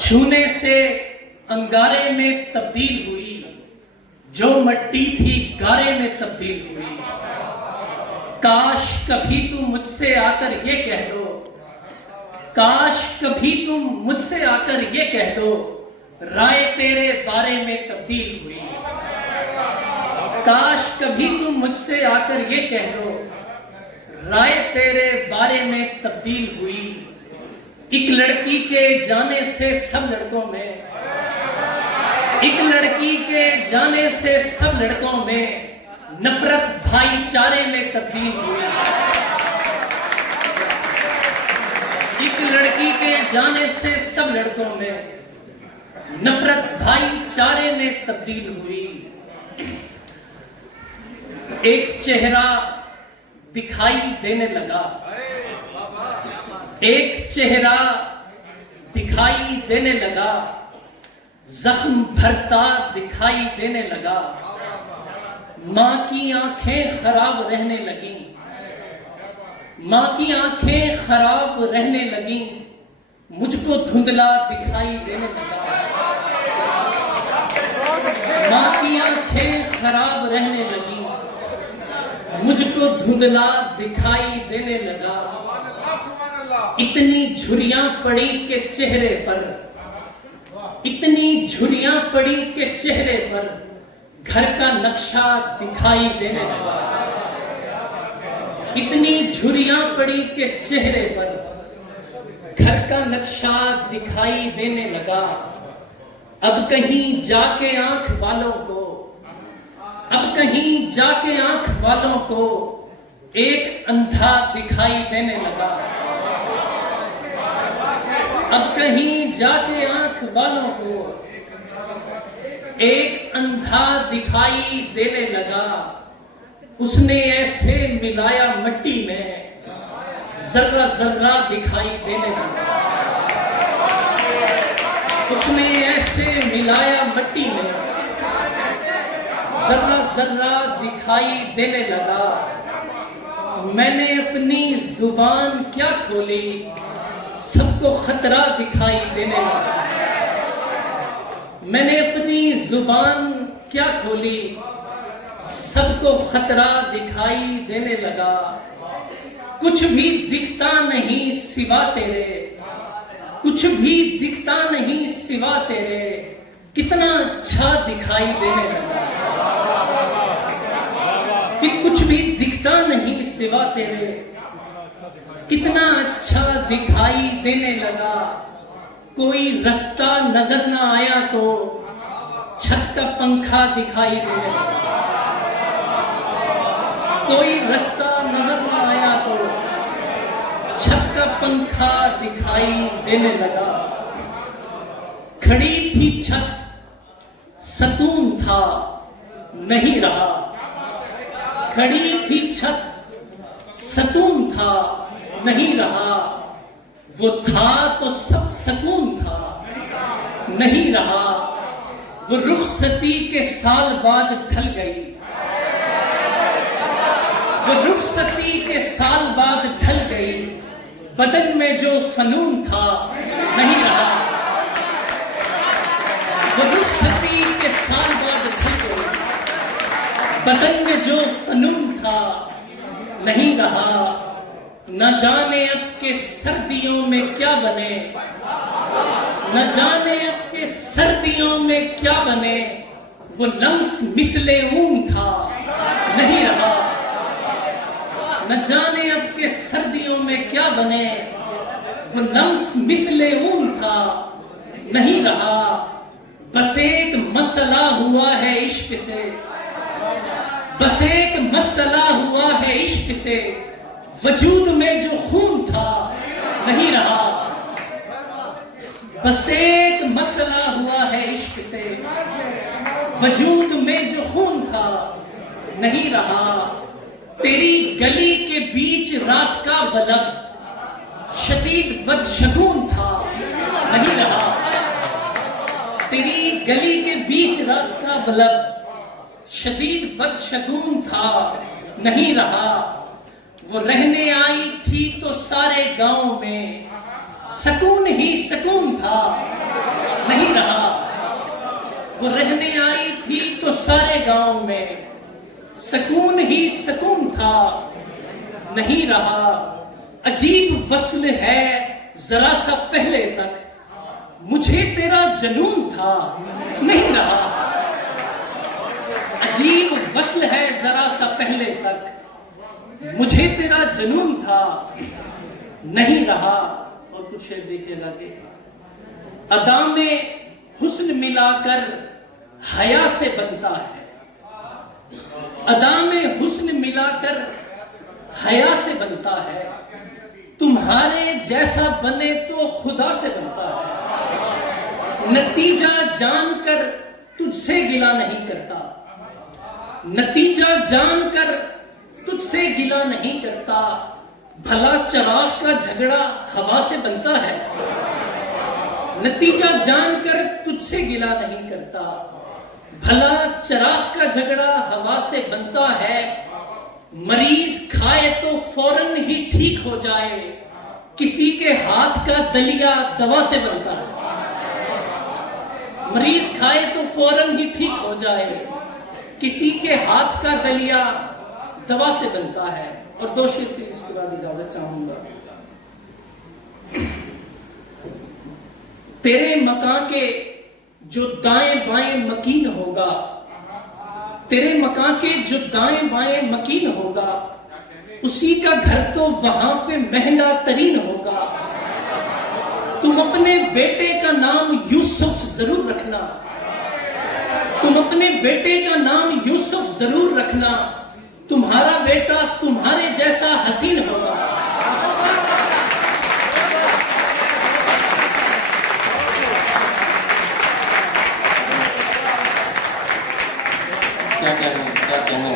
छूने से अंगारे में तब्दील हुई, जो मट्टी थी गारे में तब्दील हुई। काश कभी तुम मुझसे आकर ये कह दो, काश कभी तुम मुझसे आकर ये कह दो, राय तेरे बारे में तब्दील हुई। काश कभी तुम मुझसे आकर ये कह दो, राय तेरे बारे में तब्दील हुई। एक लड़की के जाने से सब लड़कों में, एक लड़की के जाने से सब लड़कों में नफरत भाईचारे में तब्दील हुई। एक लड़की के जाने से सब लड़कों में नफरत भाईचारे में तब्दील हुई। एक चेहरा दिखाई देने लगा, एक चेहरा दिखाई देने लगा, जख्म भरता दिखाई देने लगा। माँ की आंखें खराब रहने लगी, माँ की आंखें खराब रहने लगी, मुझको धुंधला दिखाई देने लगा। माँ की आंखें खराब रहने लगी, मुझको धुंधला दिखाई देने लगा। इतनी झुर्रियां पड़ी के चेहरे पर, इतनी झुर्रियां पड़ी के चेहरे पर घर का नक्शा दिखाई देने लगा। इतनी झुर्रियां पड़ी के चेहरे पर घर का नक्शा दिखाई देने लगा। अब कहीं जाके आंख वालों को, अब कहीं जाके आंख वालों को एक अंधा दिखाई देने लगा। अब कहीं जाके आंख वालों को एक अंधा दिखाई देने लगा। उसने ऐसे मिलाया मट्टी में, जर्रा जर्रा दिखाई देने लगा। उसने ऐसे मिलाया मट्टी में, जर्रा जर्रा दिखाई देने लगा। मैंने अपनी जुबान क्या खोली, सबको खतरा दिखाई देने लगा। मैंने अपनी जुबान क्या खोली, सबको खतरा दिखाई देने लगा। कुछ भी दिखता नहीं सिवा तेरे, कुछ भी दिखता नहीं सिवा तेरे, कितना अच्छा दिखाई देने लगा। कि कुछ भी दिखता नहीं सिवा तेरे, कितना अच्छा दिखाई देने लगा। कोई रास्ता नजर ना आया तो छत का पंखा दिखाई देने लगा। कोई रास्ता नजर ना आया तो छत का पंखा दिखाई देने लगा। खड़ी थी छत, सकून था नहीं रहा। खड़ी थी छत, सकून था नहीं रहा। वो था तो सब सकून था नहीं रहा। वो रुखसती के साल बाद ढल गई, वो रुखसती के साल बाद ढल गई। बदन में जो फनून था नहीं रहा। वो रुखसती के साल बाद ढल गई, बदन में जो फनून था नहीं रहा। न जाने अब के सर्दियों में क्या बने, न जाने अब के सर्दियों में क्या बने। वो लम्स मिसले ऊन था नहीं रहा। न जाने अब के सर्दियों में क्या बने, वो लम्स मिसले ऊन था नहीं रहा। बस एक मसला हुआ है इश्क से, बस एक मसला हुआ है इश्क से। वजूद में जो खून था नहीं रहा। बस एक मसला हुआ है इश्क से, वजूद में जो खून था नहीं रहा। तेरी गली के बीच रात का बलब शदीद बदशगुन था नहीं रहा। तेरी गली के बीच रात का बलब शदीद बदशगुन था नहीं रहा। वो रहने आई थी तो सारे गांव में सकून ही सकून था वो रहने आई थी तो सारे गांव में सुकून ही सुकून था, नहीं रहा। अजीब वस्ल है जरा सा पहले तक, मुझे तेरा जुनून था, नहीं रहा। अजीब वस्ल है जरा सा पहले तक, मुझे तेरा जुनून था, नहीं रहा। और कुछ शेर देखेगा कि अदा में हुस्न मिलाकर हया से बनता है, अदा में हुस्न मिलाकर हया से बनता है। तुम्हारे जैसा बने तो खुदा से बनता है। नतीजा जानकर तुझसे गिला नहीं करता, नतीजा जानकर तुझसे गिला नहीं करता। भला चिराग का झगड़ा हवा से बनता है, नतीजा जानकर तुझसे गिला नहीं करता। भला चिराग का झगड़ा हवा से बनता है। मरीज खाए तो फौरन ही ठीक हो जाए, किसी के हाथ का दलिया दवा से बनता है। मरीज खाए तो फौरन ही ठीक हो जाए, किसी के हाथ का दलिया दवा से बनता है। और दो शेर फिर इसके बाद इजाजत चाहूंगा। तेरे मकान के जो दाएं बाएं मकीन होगा, तेरे मकान के जो दाएं बाएं मकीन होगा, उसी का घर तो वहां पे महंगा तरीन होगा। तुम अपने बेटे का नाम यूसुफ जरूर रखना, तुम अपने बेटे का नाम यूसुफ जरूर रखना। तुम्हारा बेटा तुम्हारे जैसा हसीन होगा। क्या कहना